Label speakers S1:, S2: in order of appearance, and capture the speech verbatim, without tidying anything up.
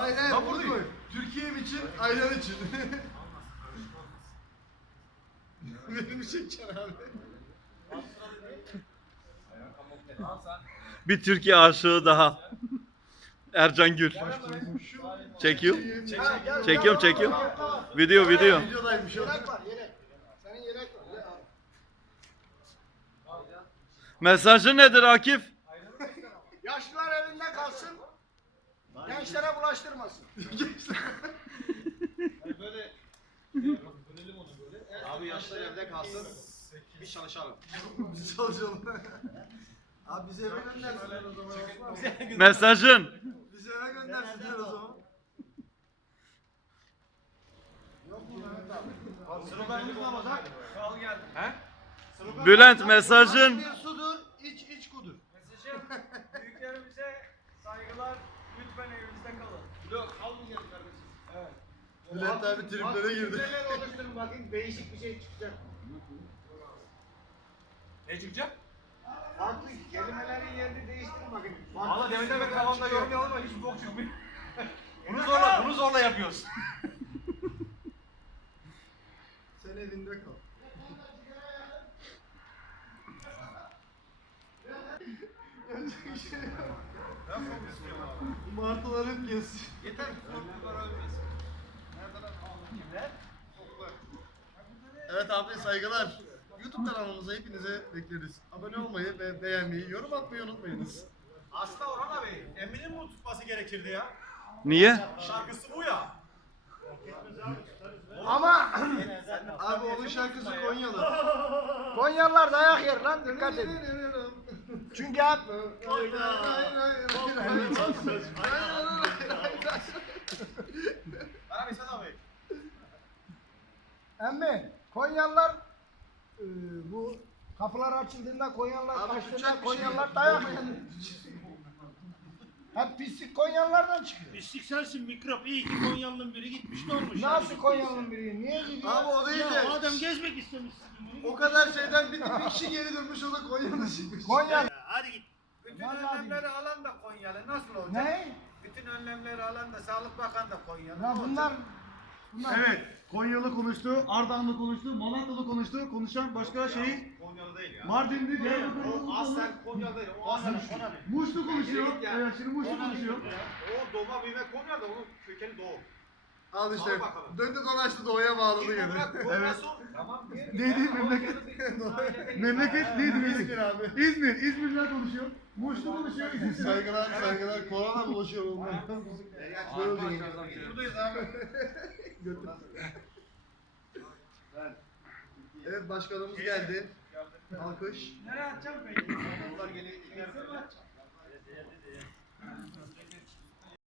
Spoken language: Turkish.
S1: Hayır hayır.
S2: Ben
S1: Bunu
S2: buradayım.
S1: koy. Türkiye'm için, ayran için. Benim çekeceksin abi.
S3: Bir Türkiye aşığı daha. Ercan Gül. Çekiyor. Çekiyorum çekiyorum. Video video.
S1: Videodaymış o.
S4: Yelek var yelek. Senin yelek var.
S3: Mesajı nedir Akif?
S4: Yaşlılar evinde kalsın. Gençlere bulaştırmasın.
S2: Abi yaşlar evde kalsın. Biz çalışalım.
S1: Biz çalışalım. Abi bize eve göndersinler o zaman.
S3: Mesajın.
S1: Bize eve göndersinler o zaman.
S2: Sloganımız ne olacak? Kal geldi. He?
S3: Bülent mesajın.
S1: Bir sudur, iç iç kudur.
S5: Mesajım büyüklerimize saygılar, lütfen evinizde kalın.
S2: Yok kalmayacağız kardeşim.
S5: Evet.
S1: Bülent abi triplere girdi.
S4: Cümleler oluşturun bakayım değişik bir şey çıkacak.
S2: Ne çıkacak?
S4: Farklı kelimelerin yerini değiştirin bakayım.
S2: Valla Demet ve kafamda görmeyelim ama hiç bok çıkmıyor. Bunu zorla, bunu zorla yapıyoruz.
S1: Sen evinde kal. Bu martılar hep gelsin.
S2: Yeter ki korkular ölmesin. Nereden
S1: Evet abi saygılar. YouTube kanalımıza hepinize bekleriz. Abone olmayı ve beğenmeyi, yorum atmayı unutmayınız.
S2: Aslında Orhan abi, Emin'in mi tutması gerekirdi ya?
S3: Niye?
S2: Şarkısı bu ya.
S4: Ama
S1: Abi onun şarkısı Konyalı.
S4: Konyalılar dayak yer lan dikkat edin. Çünkü hep
S2: Bana bir sen abi.
S4: emmi Konyalılar e, bu kapılar açıldığında Konyalılar
S1: Abi
S4: kaçtığında
S1: tutacak bir şey
S4: Konyalılar
S1: yok.
S4: dayak yer. Hep pislik Konyalılardan çıkıyor.
S6: Pislik sensin mikrop. İyi ki Konyalı'nın biri gitmiş ne olmuş?
S4: Nasıl Konyalı'nın biri? Niye gidiyor?
S1: Abi o değil
S6: Ya
S1: de
S6: adam gezmek istemişsin.
S1: o kadar şeyden bir, bir kişi geri dönmüş o da Konyalı çıkmış.
S4: Konyalı.
S6: Hadi git.
S5: Bütün
S4: Vallahi
S5: önlemleri alan da Konyalı. Nasıl olacak?
S4: Ne?
S5: Bütün önlemleri alan da Sağlık Bakanı da Konyalı.
S4: Ya
S5: Ne
S4: bunlar
S5: olacak?
S4: bunlar
S7: Evet, Konyalı konuştu, Ardahanlı konuştu, Malatyalı konuştu. Konuşan başka şey
S2: Konyalı değil ya.
S7: Mardinli, Diyarbakırlı
S2: O aslen Konyalı değil. O aslen Konyalı.
S7: Muşlu konuşuyor.
S2: Git ya.
S7: Evet, şimdi Muşlu konuşuyor.
S2: O doğma büyüme Konya'da onun kökeni doğu.
S1: Al işte
S2: Al bakalım.
S1: döndü dolaştı doğuya bağladı
S2: İlk
S1: gene.
S2: olarak doğma son. Tamam.
S7: Neydi memleket? Memleket neydi?
S1: İzmir abi.
S7: İzmir, İzmir'den konuşuyor. Muşlu konuşuyor. İzmir.
S1: Saygılar saygılar. Korona bulaşıyor ondan. Böyle değil.
S2: Buradayız abi.
S1: Evet başkanımız geldi. Alkış.
S5: Nereye atacağım peki?
S2: Onlar geliyor.